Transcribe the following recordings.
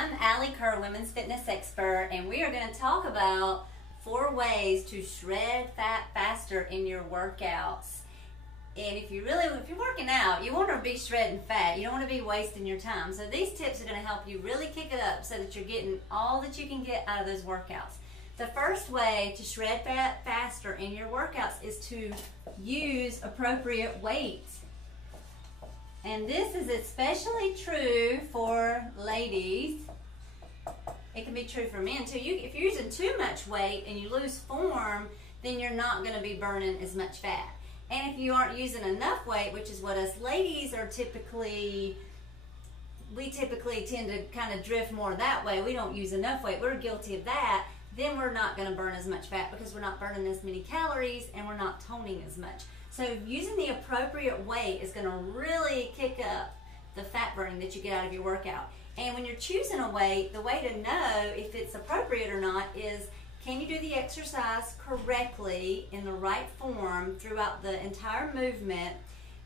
I'm Alli Kerr, Women's Fitness Expert, and we are going to talk about 4 ways to shred fat faster in your workouts. And if you're working out, you want to be shredding fat. You don't want to be wasting your time. So these tips are going to help you really kick it up so that you're getting all that you can get out of those workouts. The first way to shred fat faster in your workouts is to use appropriate weights. And this is especially true for ladies. It can be true for men too. If you're using too much weight and you lose form, then you're not going to be burning as much fat. And if you aren't using enough weight, which is what us ladies are we typically tend to kind of drift more that way. We don't use enough weight. We're guilty of that. Then we're not going to burn as much fat because we're not burning as many calories and we're not toning as much. So using the appropriate weight is going to really kick up the fat burning that you get out of your workout. And when you're choosing a weight, the way to know if it's appropriate or not is, can you do the exercise correctly in the right form throughout the entire movement?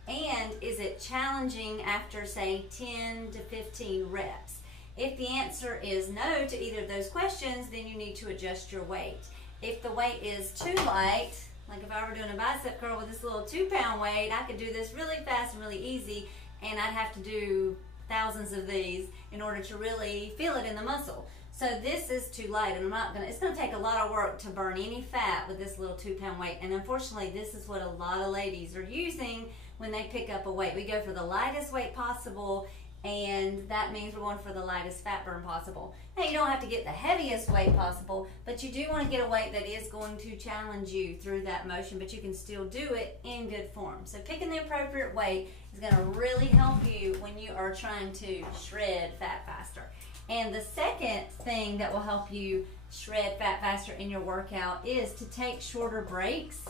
And is it challenging after, say, 10 to 15 reps? If the answer is no to either of those questions, then you need to adjust your weight. If the weight is too light, like if I were doing a bicep curl with this little 2-pound weight, I could do this really fast and really easy, and I'd have to do thousands of these in order to really feel it in the muscle. So this is too light, and it's gonna take a lot of work to burn any fat with this little 2-pound weight. And unfortunately, this is what a lot of ladies are using when they pick up a weight. We go for the lightest weight possible, and that means we're going for the lightest fat burn possible. Now, you don't have to get the heaviest weight possible, but you do want to get a weight that is going to challenge you through that motion, but you can still do it in good form. So picking the appropriate weight is going to really help you when you are trying to shred fat faster. And the second thing that will help you shred fat faster in your workout is to take shorter breaks.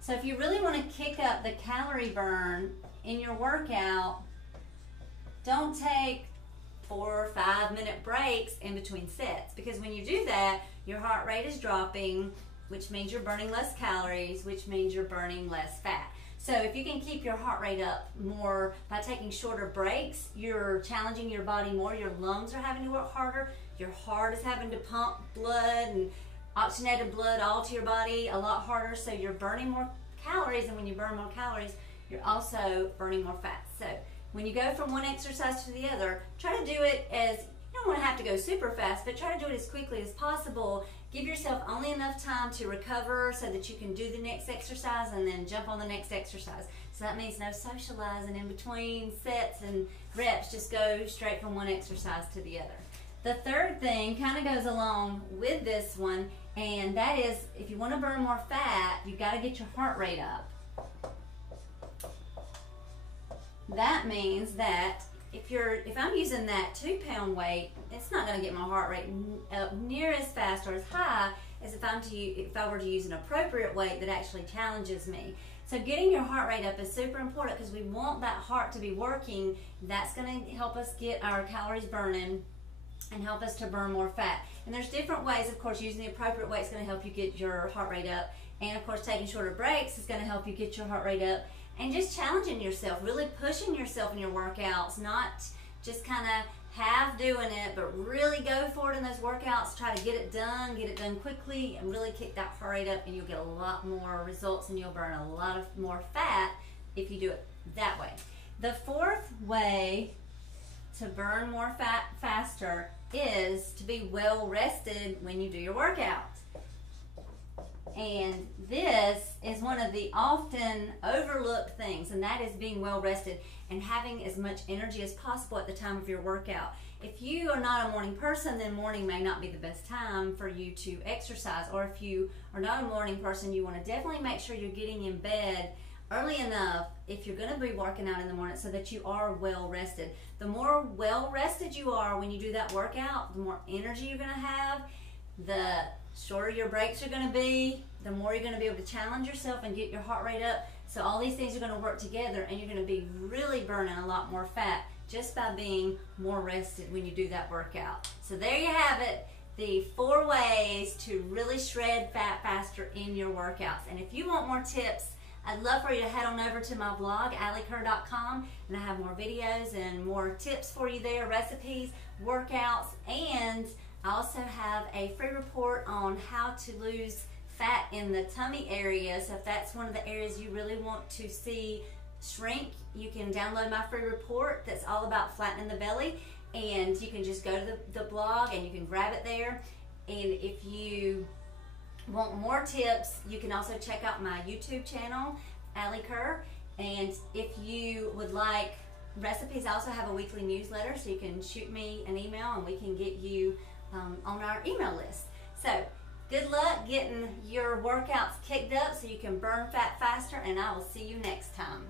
So if you really want to kick up the calorie burn in your workout, don't take 4 or 5 minute breaks in between sets, because when you do that, your heart rate is dropping, which means you're burning less calories, which means you're burning less fat. So if you can keep your heart rate up more by taking shorter breaks, you're challenging your body more. Your lungs are having to work harder. Your heart is having to pump blood and oxygenated blood all to your body a lot harder, so you're burning more calories, and when you burn more calories, you're also burning more fat. So when you go from one exercise to the other, try to do it as, you don't want to have to go super fast, but try to do it as quickly as possible. Give yourself only enough time to recover so that you can do the next exercise and then jump on the next exercise. So that means no socializing in between sets and reps. Just go straight from one exercise to the other. The third thing kind of goes along with this one, and that is, if you want to burn more fat, you've got to get your heart rate up. That means that if I'm using that 2-pound weight, it's not going to get my heart rate up near as fast or as high as if I were to use an appropriate weight that actually challenges me. So getting your heart rate up is super important, because we want that heart to be working. That's going to help us get our calories burning and help us to burn more fat. And there's different ways. Of course, using the appropriate weight is going to help you get your heart rate up, and of course taking shorter breaks is going to help you get your heart rate up. And just challenging yourself, really pushing yourself in your workouts, not just kind of half doing it, but really go for it in those workouts. Try to get it done quickly, and really kick that heart rate up, and you'll get a lot more results, and you'll burn a lot of more fat if you do it that way. The fourth way to burn more fat faster is to be well rested when you do your workout. And this is one of the often overlooked things, and that is being well rested and having as much energy as possible at the time of your workout. If you are not a morning person, then morning may not be the best time for you to exercise. Or if you are not a morning person, you want to definitely make sure you're getting in bed early enough if you're going to be working out in the morning, so that you are well rested. The more well rested you are when you do that workout, the more energy you're going to have, the shorter your breaks are going to be, the more you're going to be able to challenge yourself and get your heart rate up. So all these things are going to work together, and you're going to be really burning a lot more fat just by being more rested when you do that workout. So there you have it, the 4 ways to really shred fat faster in your workouts. And if you want more tips I'd love for you to head on over to my blog, allikerr.com, and I have more videos and more tips for you there, recipes, workouts, and I also have a free report on how to lose fat in the tummy area. So if that's one of the areas you really want to see shrink, you can download my free report that's all about flattening the belly, and you can just go to the blog and you can grab it there. And if you want more tips, you can also check out my YouTube channel, Alli Kerr. And if you would like recipes, I also have a weekly newsletter, so you can shoot me an email and we can get you on our email list. So good luck getting your workouts kicked up so you can burn fat faster, and I will see you next time.